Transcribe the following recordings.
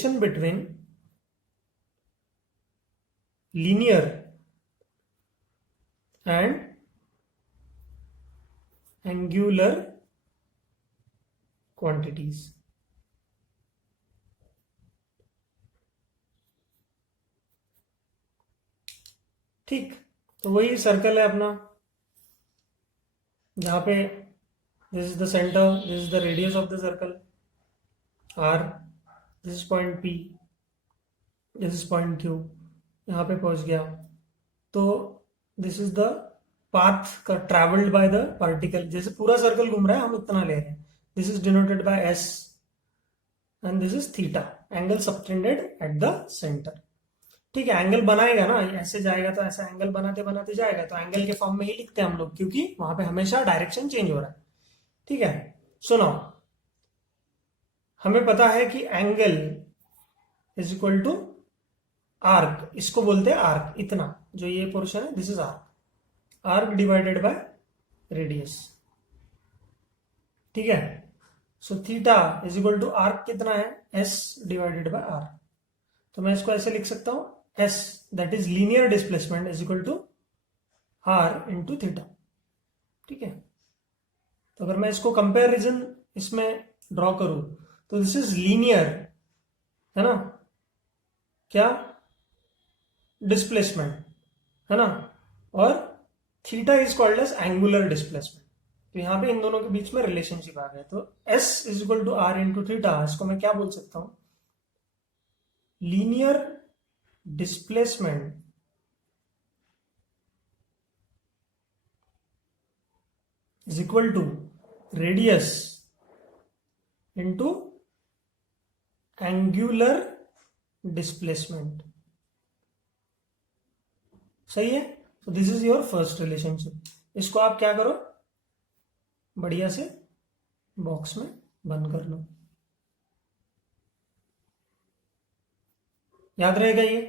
Relation between linear and angular quantities. ठीक, तो वही सर्कल है अपना, जहां पे this is the centre, this is the radius of the circle R, this is point P, this is point Q, यहाँ पे पहुंच गया। तो दिस इज द पाथ का ट्रेवल्ड बाय द पार्टिकल, जैसे पूरा सर्कल घूम रहा है हम इतना ले रहे हैं। This is denoted by S and this is theta, angle subtended at the centre. ठीक है, एंगल बनाएगा ना, ऐसे जाएगा तो ऐसा एंगल बनाते बनाते जाएगा, तो एंगल के फॉर्म में ही लिखते हैं हम लोग, क्योंकि वहां पे हमेशा डायरेक्शन चेंज हो रहा है। ठीक है, सुनो, हमें पता है कि angle is equal to arc, इसको बोलते हैं आर्क, इतना जो ये पोर्शन है this is arc, arc divided by radius. ठीक है, so theta is equal to arc कितना है, एस डिवाइडेड बाय आर। तो मैं इसको ऐसे लिख सकता हूं, S that is linear displacement is equal to R into theta. ठीक है, तो अगर मैं इसको कंपैरिजन इसमें ड्रॉ करूं तो दिस इज लीनियर, है ना, क्या, डिस्प्लेसमेंट, है ना, और theta is called as angular displacement. तो यहां पे इन दोनों के बीच में रिलेशनशिप आ गया। तो S is equal to R into theta, इसको मैं क्या बोल सकता हूं, linear displacement is equal to radius into angular displacement. सही है, तो this is your first relationship. इसको आप क्या करो, बढ़िया से बॉक्स में बंद कर लो, याद रहेगा ये।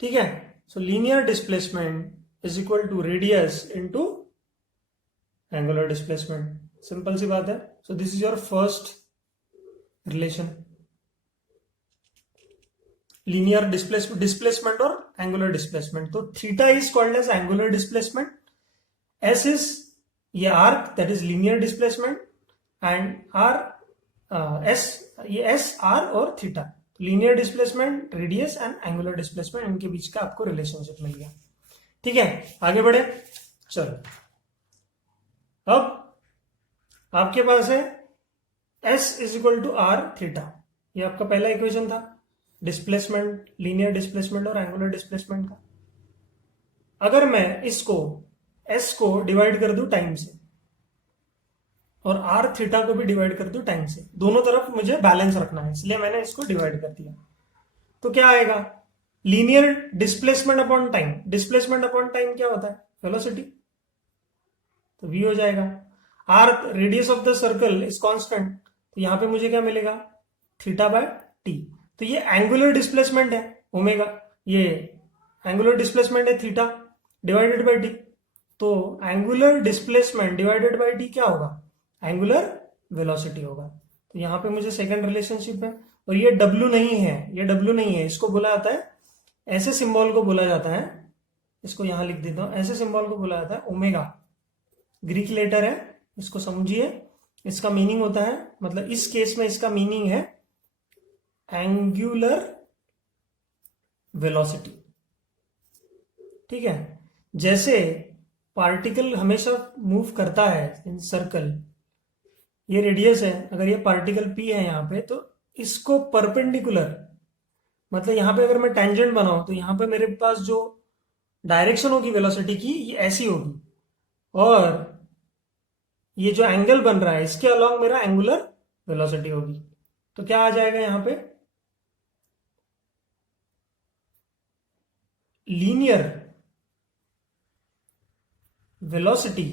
ठीक है, so linear displacement is equal to radius into angular displacement, simple सी बात है। So this is your first relation, linear displacement और एंगुलर डिस्प्लेसमेंट। तो theta is called as angular displacement, S is ये arc that is linear displacement, and r S, ये S r और theta, linear displacement, radius and angular displacement, इनके बीच का आपको relationship मिल गया। ठीक है, आगे बढ़े, चलो। अब आपके पास है S is equal to are theta, ये आपका पहला इक्वेशन था, डिस्प्लेसमेंट, लीनियर डिस्प्लेसमेंट और एंगुलर डिस्प्लेसमेंट का। अगर मैं इसको एस को डिवाइड कर दूं टाइम से और आर थीटा को भी डिवाइड कर दूं टाइम से, दोनों तरफ मुझे बैलेंस रखना है, इसलिए मैंने इसको डिवाइड कर दिया। तो क्या आएगा, linear displacement upon time, displacement upon time क्या होता है, वेलोसिटी, तो v हो जाएगा। R radius of the circle is constant, तो यहां पे मुझे क्या मिलेगा, थीटा बाय टी। तो ये एंगुलर डिस्प्लेसमेंट है ओमेगा, ये एंगुलर डिस्प्लेसमेंट है थीटा डिवाइडेड बाय टी। तो angular displacement divided by T क्या होगा, एंगुलर वेलोसिटी होगा। तो यहां पे मुझे सेकंड रिलेशनशिप है, और ये W नहीं है, ये W नहीं है, इसको बोला जाता है, ऐसे सिंबल को बोला जाता है, इसको यहां लिख देता हूं, ऐसे सिंबल को बोला जाता है ओमेगा, ग्रीक लेटर है, इसको समझिए। इसका मीनिंग होता है, मतलब इस केस में इसका मीनिंग है एंगुलर वेलोसिटी। ठीक है, जैसे पार्टिकल हमेशा मूव करता है इन सर्कल, ये रेडियस है, अगर ये पार्टिकल P है यहाँ पे, तो इसको परपेंडिकुलर, मतलब यहाँ पे अगर मैं टेंजेंट बनाऊं तो यहाँ पे मेरे पास जो डायरेक्शन होगी वेलोसिटी की ये ऐसी होगी, और ये जो एंगल बन रहा है इसके अलॉन्ग मेरा एंगुलर वेलोसिटी होगी। तो क्या आ जाएगा यहाँ पे, linear velocity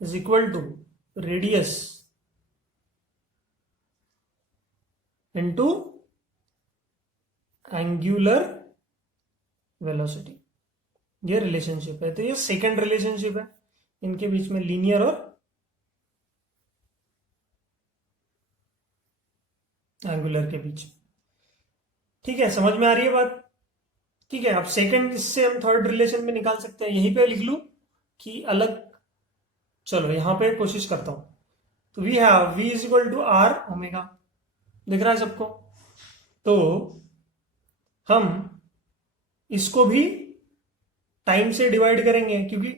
is equal to radius into angular velocity, ये रिलेशनशिप है। तो ये सेकंड रिलेशनशिप है इनके बीच में, लीनियर और एंगुलर के बीच। ठीक है, समझ में आ रही है बात? ठीक है, अब सेकंड इससे हम थर्ड रिलेशन में निकाल सकते हैं, यहीं पे लिख लूं कि अलग। चलो यहां पे कोशिश करता हूं। तो we have v is equal to are omega, दिख रहा है सबको? तो हम इसको भी टाइम से डिवाइड करेंगे, क्योंकि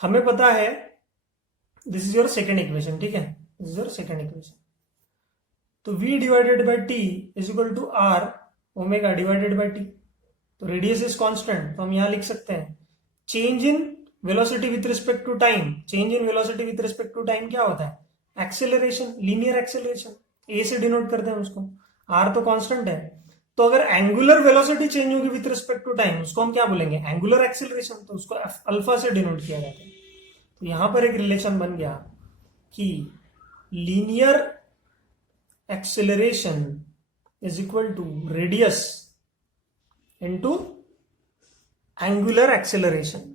हमें पता है this is your second equation. ठीक है, this is your second equation. तो v divided by T is equal to are omega divided by T. तो रेडियस इज कांस्टेंट, तो हम यहां लिख सकते हैं change in velocity with respect to time. Change in velocity with respect to time क्या होता है? Acceleration, linear acceleration. ए से डिनोट करते हैं उसको, आर तो कांस्टेंट है। तो अगर एंगुलर वेलोसिटी चेंज होगी विथ रिस्पेक्ट टू टाइम, उसको हम क्या बोलेंगे? Angular acceleration. तो उसको अल्फा से डिनोट किया जाता है। तो यहां पर एक रिलेशन बन गया कि linear acceleration is equal to radius into angular acceleration.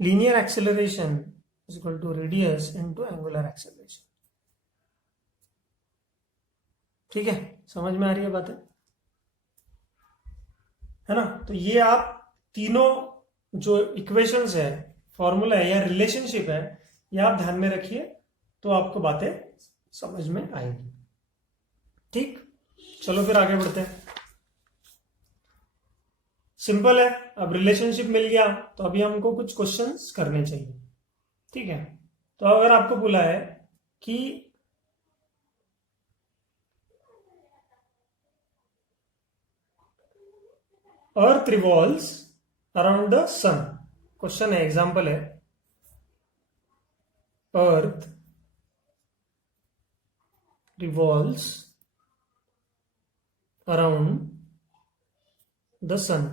Linear acceleration is equal to radius into angular acceleration. ठीक है, समझ में आ रही है बातें? है ना? तो ये आप तीनों जो इक्वेशंस है, फॉर्मूला है या रिलेशनशिप है, ये आप ध्यान में रखिए, तो आपको बातें समझ में आएंगी। ठीक, चलो फिर आगे बढ़ते हैं। सिंपल है, अब रिलेशनशिप मिल गया, तो अभी हमको कुछ क्वेश्चंस करने चाहिए। ठीक है, तो अगर आपको बोला है कि earth revolves around the sun, question है, एग्जांपल है, earth revolves around the sun.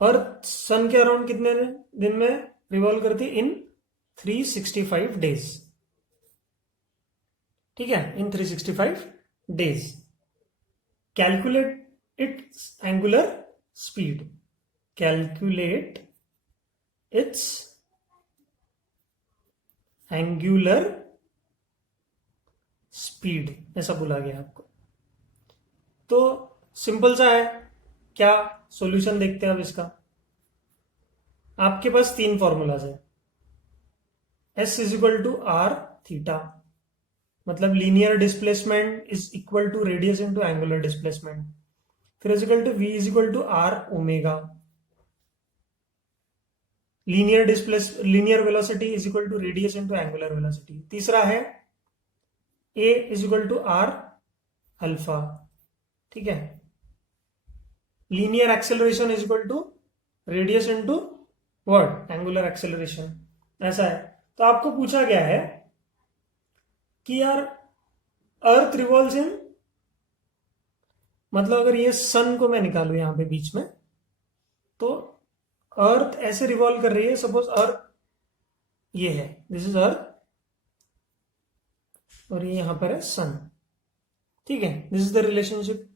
Earth sun के अराउंड कितने दिन में रिवॉल्व करती है? In 365 days. ठीक है, in 365 days. Calculate its angular speed. Calculate its angular speed, ऐसा बोला गया आपको। तो सिंपल सा है, क्या सॉल्यूशन देखते हैं अब इसका। आपके पास तीन फॉर्मूलाज है। S is equal to are theta, मतलब linear displacement is equal to radius into angular displacement. फिर is equal to v is equal to are omega, linear velocity is equal to radius into angular velocity. तीसरा है a is equal to r alpha. ठीक है, linear acceleration is equal to radius into what? Angular acceleration. ऐसा है। तो आपको पूछा गया है कि यार अर्थ रिवॉल्व्स इन, मतलब अगर ये सन को मैं निकालू यहां पे बीच में, तो अर्थ ऐसे रिवॉल्व कर रही है, सपोज अर्थ ये है, दिस इज अर्थ, और ये यहां पर है सन। ठीक है, दिस इज द रिलेशनशिप।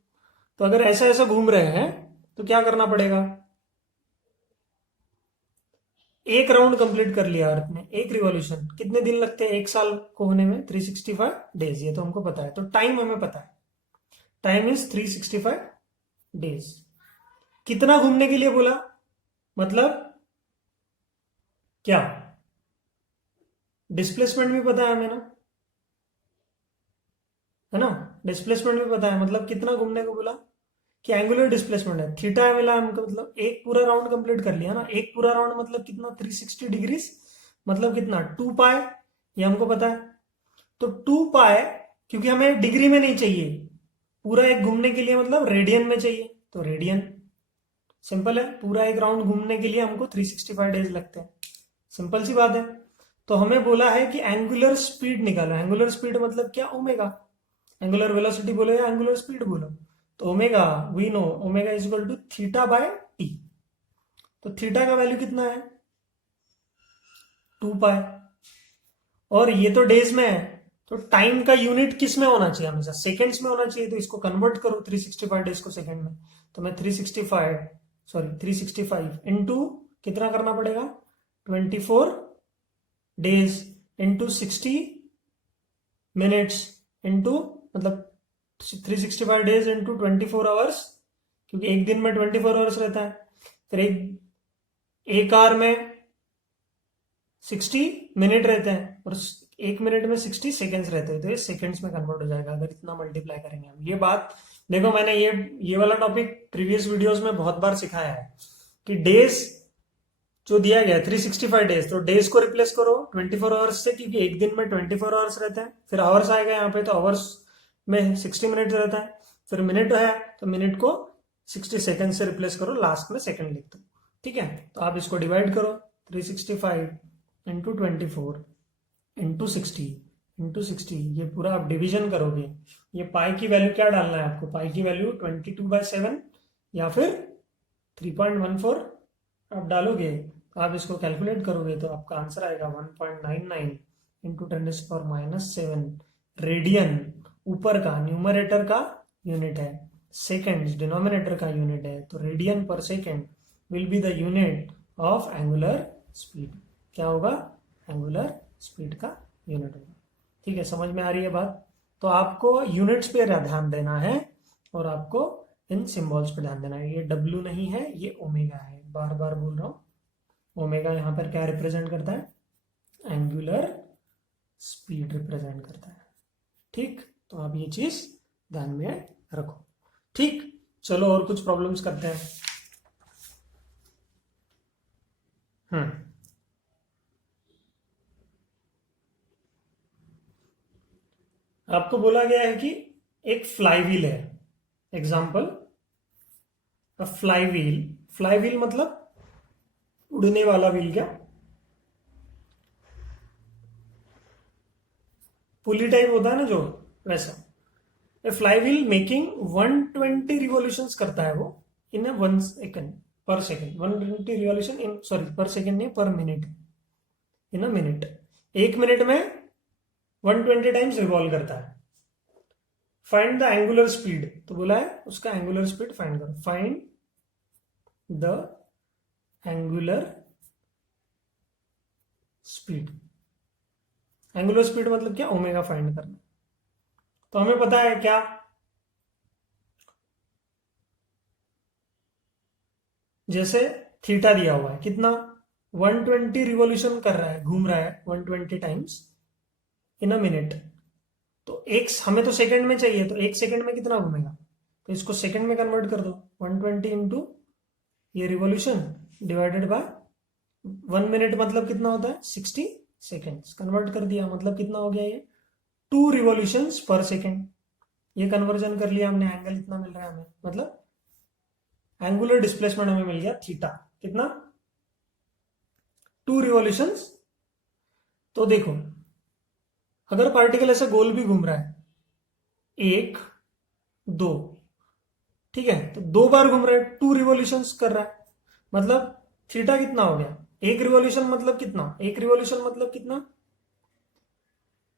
तो अगर ऐसा ऐसा घूम रहे हैं तो क्या करना पड़ेगा? एक राउंड कंप्लीट कर लिया अर्थ ने, एक रिवॉल्यूशन कितने दिन लगते हैं एक साल को होने में? 365 डेज, ये तो हमको पता है। तो टाइम हमें पता है, टाइम इज 365 डेज। कितना घूमने के लिए बोला? मतलब क्या? डिस्प्लेसमेंट भी पता है हमें ना, है ना? डिस्प्लेसमेंट भी पता है, मतलब कितना घूमने को बोला कि एंगुलर डिस्प्लेसमेंट है थीटा है मिला हमको, मतलब एक पूरा राउंड कंप्लीट कर लिया ना। एक पूरा राउंड मतलब कितना? 360 डिग्रीज, मतलब कितना? 2 पाए, ये हमको पता है। तो 2 पाए, क्योंकि हमें डिग्री में नहीं चाहिए, पूरा एक घूमने के लिए मतलब रेडियन में चाहिए, तो रेडियन। सिंपल है, पूरा एक राउंड घूमने के लिए हमको 365 डेज लगते हैं। सिंपल सी बात है। तो हमें बोला है कि एंगुलर स्पीड निकालो। एंगुलर स्पीड मतलब क्या? ओमेगा। एंगुलर वेलोसिटी बोलो या एंगुलर स्पीड बोलो, तो omega we know, omega is equal to theta by T. तो थीटा का वैल्यू कितना है? 2 पाई, और ये तो डेज में है, तो टाइम का यूनिट किस में होना चाहिए? हमेशा सेकंड्स में होना चाहिए। तो इसको कन्वर्ट करो 365 डेज को सेकंड में, तो मैं 365 इंटू कितना करना पड़ेगा? 24 days इंटू 60 minutes इंटू मतलब 365 days इंटू 24 hours, क्योंकि एक दिन में 24 hours रहता है। फिर एक आवर में 60 minute रहते हैं और एक मिनट में 60 seconds रहते हैं, तो ये सेकंड्स में कन्वर्ट हो जाएगा अगर इतना मल्टीप्लाई करेंगे हम। ये बात देखो, मैंने ये वाला टॉपिक प्रीवियस वीडियोस में बहुत बार सिखाया है कि डेज जो दिया गया 365 डेज, तो डेज को रिप्लेस करो 24 आवर्स से, क्योंकि एक दिन में 24 आवर्स रहते हैं। फिर आवर्स आएगा यहाँ पे, तो आवर्स में 60 मिनट रहता है। फिर मिनट है तो मिनट को 60 सेकंड से रिप्लेस करो, लास्ट में सेकंड लिख दो। ठीक है, तो आप इसको डिवाइड करो 365 इंटू 24 इंटू 60, ये पूरा आप डिवीजन करोगे। ये पाई की वैल्यू क्या डालना है आपको, पाई की वैल्यू 22/7 या फिर 3.14 आप डालोगे। तो आप इसको कैलकुलेट करोगे तो आपका आंसर आएगा 1.99 इंटू 10⁻⁻7 रेडियन। ऊपर का न्यूमरेटर का यूनिट है, सेकेंड डिनोमिनेटर का यूनिट है, तो रेडियन पर second will be the unit of angular speed. क्या होगा, एंगुलर स्पीड का यूनिट होगा। ठीक है, समझ में आ रही है बात। तो आपको यूनिट्स पे ध्यान देना है और आपको इन सिंबल्स पे ध्यान देना है। ये W नहीं है, ये ओमेगा है, बार बार बोल रहा हूं। ओमेगा यहां पर क्या रिप्रेजेंट करता है, एंगुलर स्पीड रिप्रेजेंट करता है। ठीक, तो आप ये चीज ध्यान में रखो। ठीक, चलो और कुछ प्रॉब्लम्स करते हैं। आपको बोला गया है कि एक फ्लाईव्हील है, एग्जाम्पल फ्लाईव्हील मतलब उड़ने वाला व्हील, क्या पुली टाइप होता है ना जो, वैसा। ए फ्लाईव्हील मेकिंग 120 रिवॉल्यूशंस करता है वो इन 1 सेकेंड पर सेकेंड। 120 रिवॉल्यूशन इन, सॉरी पर सेकेंड नहीं, पर मिनट, इन अ मिनट। एक मिनट में 120 टाइम्स रिवॉल्व करता है। फाइंड द एंगुलर स्पीड, तो बोला है उसका एंगुलर स्पीड फाइंड करो। Find the angular speed, angular speed मतलब क्या, ओमेगा फाइंड करना। तो हमें पता है क्या, जैसे थीटा दिया हुआ है कितना, 120 रिवॉल्यूशन कर रहा है, घूम रहा है 120 टाइम्स इन अ मिनट। तो एक हमें तो सेकंड में चाहिए, तो एक सेकंड में कितना घूमेगा, तो इसको सेकंड में कन्वर्ट कर दो। 120 इंटू ये रिवॉल्यूशन डिवाइडेड बाय 1 मिनट, मतलब कितना होता है 60 सेकेंड्स। कन्वर्ट कर दिया, मतलब कितना हो गया ये 2 रिवॉल्यूशंस पर सेकेंड। ये कन्वर्जन कर लिया हमने, एंगल इतना मिल रहा है हमें, मतलब एंगुलर डिस्प्लेसमेंट हमें मिल गया थीटा, कितना 2 रिवॉल्यूशंस। तो देखो अगर पार्टिकल ऐसे गोल भी घूम रहा है, 1 2, ठीक है, तो 2 बार घूम रहा है, 2 रिवॉल्यूशंस कर रहा है, मतलब थीटा कितना हो गया, एक रिवॉल्यूशन मतलब कितना, एक रिवॉल्यूशन मतलब कितना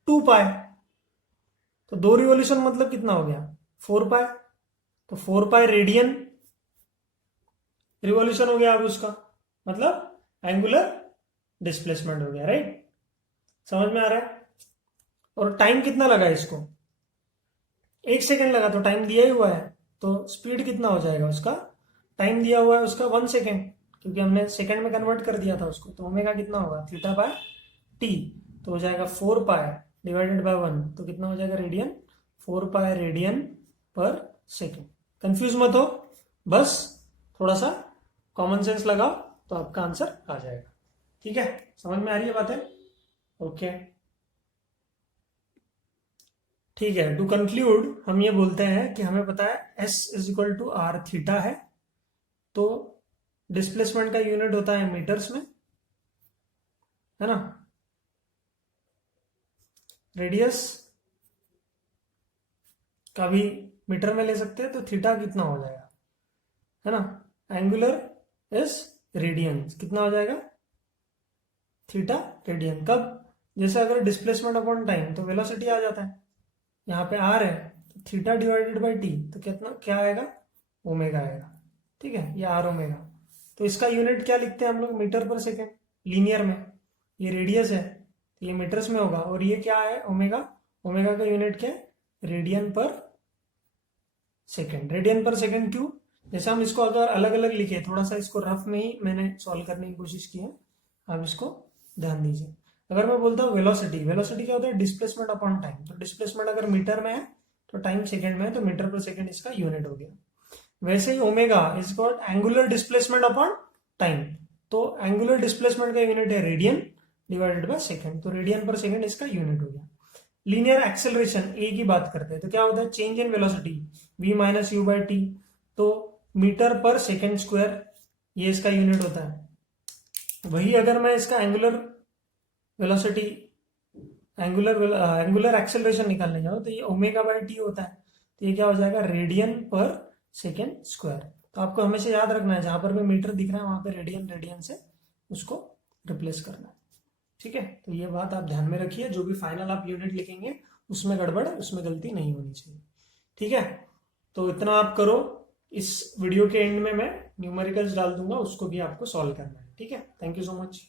2 पाई। तो 2 रिवॉल्यूशन मतलब कितना हो गया 4 पाई, तो 4 पाई रेडियन रिवॉल्यूशन हो गया अब उसका, मतलब एंगुलर डिस्प्लेसमेंट हो गया। राइट, समझ में आ रहा है। और टाइम कितना लगा इसको, 1 सेकेंड लगा, तो टाइम दिया ही हुआ है, तो स्पीड कितना हो जाएगा उसका, टाइम दिया हुआ है उसका 1 सेकेंड, क्योंकि हमने सेकेंड में कन्वर्ट कर दिया था उसको। तो ओमेगा कितना होगा, थीटा बाय टी, तो हो जाएगा 4 पाई डिवाइडेड बाय 1, तो कितना हो जाएगा रेडियन, 4 पाई रेडियन पर सेकेंड। कंफ्यूज मत हो, बस थोड़ा सा कॉमन सेंस लगाओ तो आपका आंसर आ जाएगा। ठीक है, समझ में आ रही है बातें। ओके, ठीक है, टू कंक्लूड हम ये बोलते हैं कि हमें पता है S is equal to are theta है, तो डिस्प्लेसमेंट का यूनिट होता है मीटर्स में, है ना। रेडियस का भी मीटर में ले सकते हैं, तो थीटा कितना हो जाएगा, है ना। एंगुलर इज रेडियन, कितना हो जाएगा थीटा रेडियन। कब, जैसे अगर डिस्प्लेसमेंट अपॉन टाइम, तो वेलोसिटी आ जाता है, यहाँ पे आर है, तो थीटा डिवाइडेड बाई टी, तो कितना क्या आएगा ओमेगा आएगा। ठीक है, ये आर ओमेगा। तो इसका यूनिट क्या लिखते हैं हम लोग, मीटर पर सेकेंड, लीनियर में, ये रेडियस है तो ये मीटर्स में होगा, और ये क्या है ओमेगा, ओमेगा का यूनिट क्या है, रेडियन पर सेकेंड। रेडियन पर सेकेंड क्यों, जैसे हम इसको अगर अलग अलग लिखे, थोड़ा सा इसको रफ में ही मैंने सॉल्व करने की कोशिश की है, आप इसको ध्यान दीजिए। अगर मैं बोलता हूँ वेलोसिटी, वेलोसिटी क्या होता है, डिस्प्लेसमेंट अपॉन टाइम। तो डिस्प्लेसमेंट अगर मीटर में है तो टाइम सेकेंड में है, तो मीटर पर सेकेंड इसका यूनिट हो गया। वैसे ही omega is called angular displacement upon time. तो एंगुलर डिस्प्लेसमेंट का यूनिट है रेडियन डिवाइडेड बाय सेकेंड, तो रेडियन पर सेकेंड इसका यूनिट हो गया। लीनियर एक्सेलरेशन ए की बात करते हैं तो क्या होता है, change in velocity v minus you by T, तो मीटर पर सेकेंड स्क्वायर ये इसका यूनिट होता है। वही अगर मैं इसका एंगुलर वेलोसिटी, एंगुलर एक्सेलरेशन निकालने जाऊं तो ये ओमेगा बाई टी होता है, तो ये क्या हो जाएगा, रेडियन पर सेकेंड स्क्वायर। तो आपको हमेशा याद रखना है, जहां पर भी मीटर दिख रहा है वहां पे रेडियन, रेडियन से उसको रिप्लेस करना है। ठीक है, तो ये बात आप ध्यान में रखिए, जो भी फाइनल आप यूनिट लिखेंगे उसमें गड़बड़, उसमें गलती नहीं होनी चाहिए। ठीक है, तो इतना आप करो। इस वीडियो के एंड में मैं न्यूमेरिकल्स डाल दूंगा, उसको भी आपको सॉल्व करना है। ठीक है, थैंक यू सो मच।